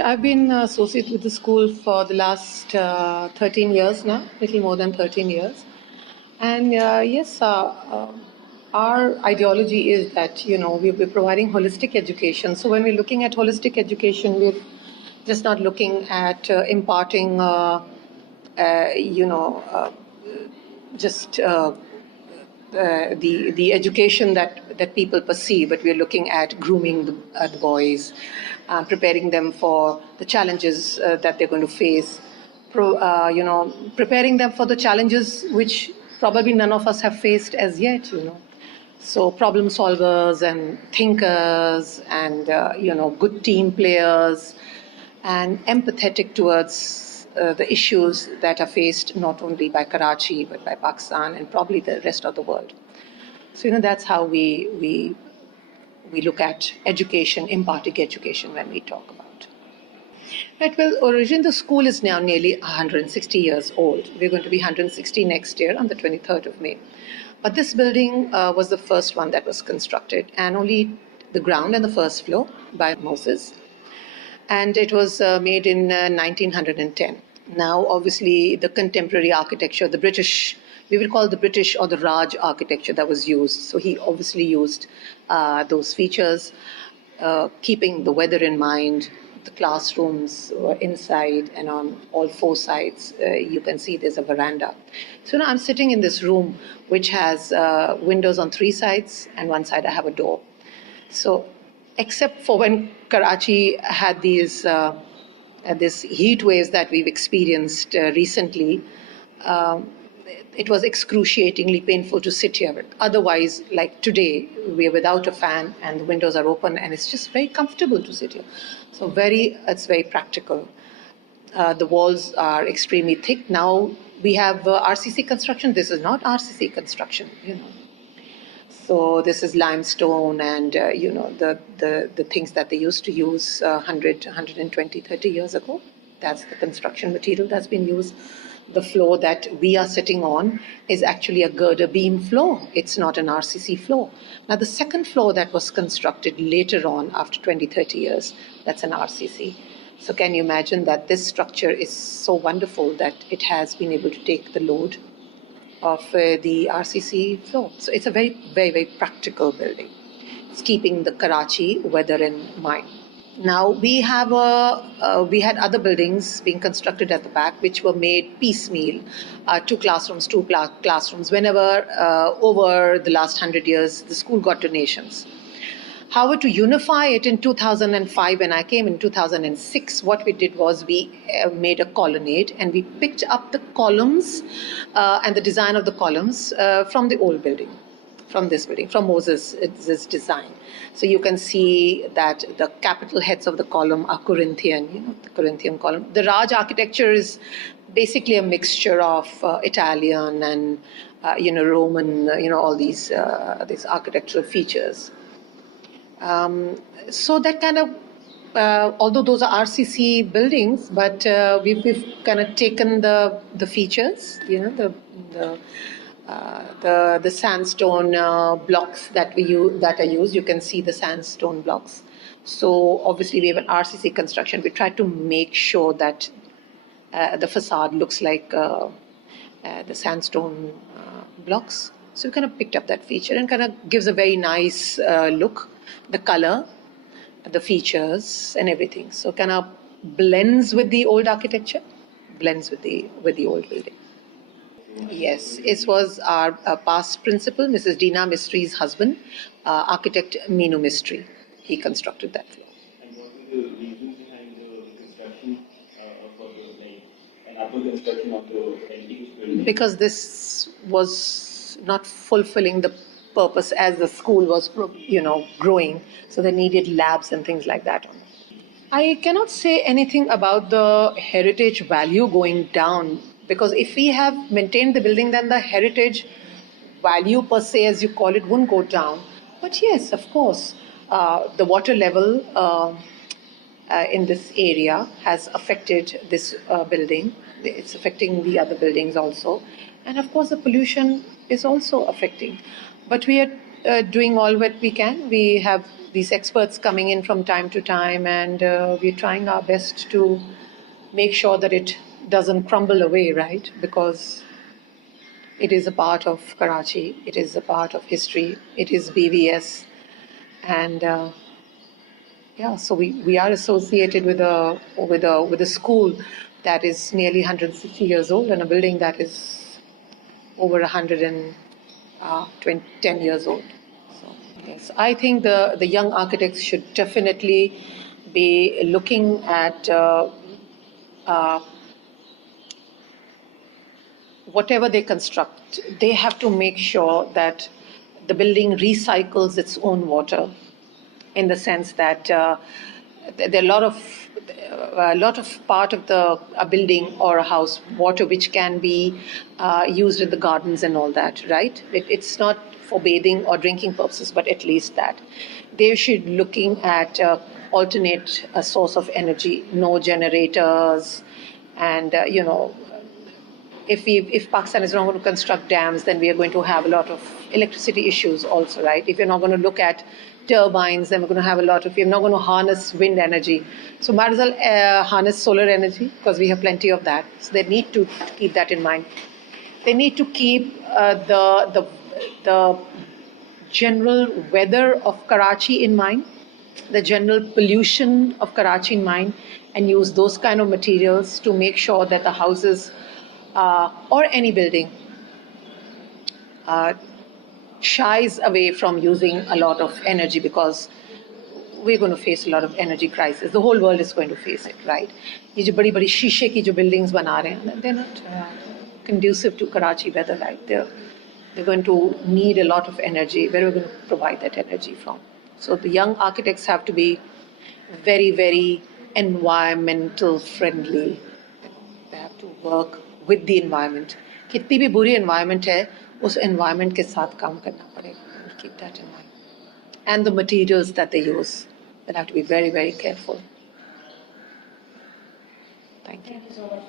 I've been associated with the school for the last 13 years now, little more than 13 years. And yes, our ideology is that, we're providing holistic education. So when we're looking at holistic education, we're just not looking at imparting, just the education that people perceive, but we're looking at grooming the boys, preparing them for the challenges that they're going to face, preparing them for the challenges which probably none of us have faced as yet, So problem solvers and thinkers and, good team players and empathetic towards the issues that are faced not only by Karachi but by Pakistan and probably the rest of the world. So that's how we look at education, imparting education when we talk about. Right. Well, originally the school is now nearly 160 years old. We're going to be 160 next year on the 23rd of May. But this building was the first one that was constructed, and only the ground and the first floor by Moses. And it was made in 1910. Now, obviously, the contemporary architecture, the British, we will call the British or the Raj architecture that was used. So he obviously used those features, keeping the weather in mind. The classrooms were inside, and on all four sides, you can see there's a veranda. So now I'm sitting in this room, which has windows on three sides, and one side I have a door. So except for when Karachi had these heat waves that we've experienced recently, it was excruciatingly painful to sit here. But otherwise, like today, we're without a fan and the windows are open, and it's just very comfortable to sit here. So it's very practical. The walls are extremely thick. Now we have RCC construction. This is not RCC construction, So this is limestone and, the things that they used to use 100, 120, 30 years ago. That's the construction material that's been used. The floor that we are sitting on is actually a girder beam floor. It's not an RCC floor. Now, the second floor that was constructed later on after 20, 30 years, that's an RCC. So can you imagine that this structure is so wonderful that it has been able to take the load of the RCC floor. So it's a very, very, very practical building. It's keeping the Karachi weather in mind. Now we had other buildings being constructed at the back, which were made piecemeal, two classrooms. Whenever over the last 100 years, the school got donations. However, to unify it in 2005, when I came in 2006, what we did was we made a colonnade, and we picked up the columns and the design of the columns from the old building, from this building, from Moses' design. So you can see that the capital heads of the column are Corinthian, the Corinthian column. The Raj architecture is basically a mixture of Italian and, Roman, all these architectural features. So that kind of, although those are RCC buildings, but we've kind of taken the features, the sandstone blocks that are used. You can see the sandstone blocks. So obviously we have an RCC construction. We try to make sure that the facade looks like the sandstone blocks. So we kind of picked up that feature and kind of gives a very nice look. The color, the features, and everything. So kind of blends with the old architecture, blends with the old building. Yes, it was our past principal, Mrs. Dina Mistri's husband, architect Meenu Mistry. He constructed that floor. And what were the reasons behind the construction for another construction of the heritage building? Because this was not fulfilling the purpose as the school was, growing. So they needed labs and things like that. I cannot say anything about the heritage value going down, because if we have maintained the building, then the heritage value per se, as you call it, won't go down. But yes, of course, the water level in this area has affected this building. It's affecting the other buildings also. And of course, the pollution is also affecting. But we are doing all what we can. We have these experts coming in from time to time, and we're trying our best to make sure that it doesn't crumble away, right? Because it is a part of Karachi, it is a part of history, it is BVS, and yeah, so we are associated with a school that is nearly 160 years old and a building that is over 110 years old. So yes, I think the young architects should definitely be looking at uh, whatever they construct. They have to make sure that the building recycles its own water, in the sense that there are a lot of part of a building or a house water which can be used in the gardens and all that, right? It's not for bathing or drinking purposes, but at least that they should looking at alternate source of energy, no generators, and if Pakistan is not going to construct dams, then we are going to have a lot of electricity issues also, right? If you're not going to look at turbines, then we're going to have a lot of, we're not going to harness wind energy. So might as well harness solar energy, because we have plenty of that. So they need to keep that in mind. They need to keep the general weather of Karachi in mind, the general pollution of Karachi in mind, and use those kind of materials to make sure that the houses or any building shies away from using a lot of energy, because we're going to face a lot of energy crisis. The whole world is going to face it, right? ये जो बड़ी बड़ी शीशे की जो buildings बना रहे हैं, they're not conducive to Karachi weather, right? They're going to need a lot of energy. Where are we going to provide that energy from? So the young architects have to be very, very environmental friendly. They have to work with the environment. कितनी भी बुरी environment है, उस environment के साथ काम करना पड़ेगा. Keep that in mind. And the materials that they use, they'll have to be very, very careful. Thank you. Thank you so much.